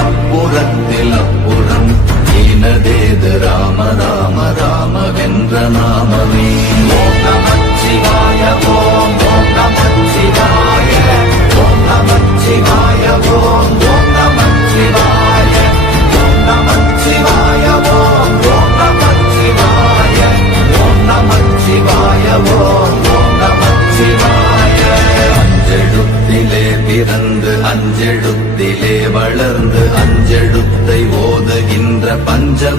அப்புறத்தில் அப்புறம் ஈனதேது ராம ராம ராம வென்ற நாமமே. ஓம் நமச்சிவாய ஓம் ஓம் நமச்சிவாய ஓம் நமச்சிவாய ஓம் ஓம் நமச்சிவாய ஓம் நமச்சிவாய ஓம் ஓம் நமச்சிவாய ஓம் நமச்சிவாய ஓம் ஓம் நமச்சிவாய. அஞ்செழுத்திலே பிறந்து அஞ்செழுத்திலே வளர்ந்து அஞ்செழுத்தை ஓதுகின்ற பஞ்ச